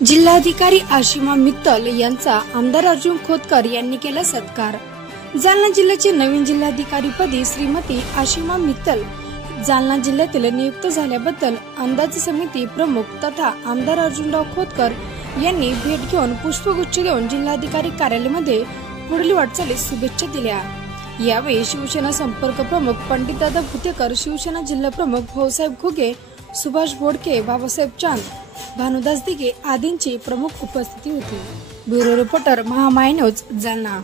जिल्हाधिकारी आशिमा मित्तल यांचा आमदार अर्जुन खोतकर यांनी केला सत्कार। जालना जिल्ह्याचे नवीन जिल्हाधिकारी पदी श्रीमती आशिमा मित्तल जालना जिल्ह्यातील नियुक्त झाल्याबद्दल अंदाज समिती प्रमुख तथा आमदार अर्जुनराव खोतकर यांनी भेट घेऊन पुष्पगुच्छ देऊन जिल्हाधिकारी कार्यालयामध्ये पुढील वाटचालीस शुभेच्छा दिल्या। यावेळी शिवसेना संपर्क प्रमुख पंडितदादा भुतेकर, शिवसेना जिल्हा प्रमुख भाऊसाहेब घुगे, सुभाष बोडके, बाबासाहेब चांद, भानुदास दिघे आदींची प्रमुख उपस्थिती होती। Bureau reporter Mahamaya news Jalna.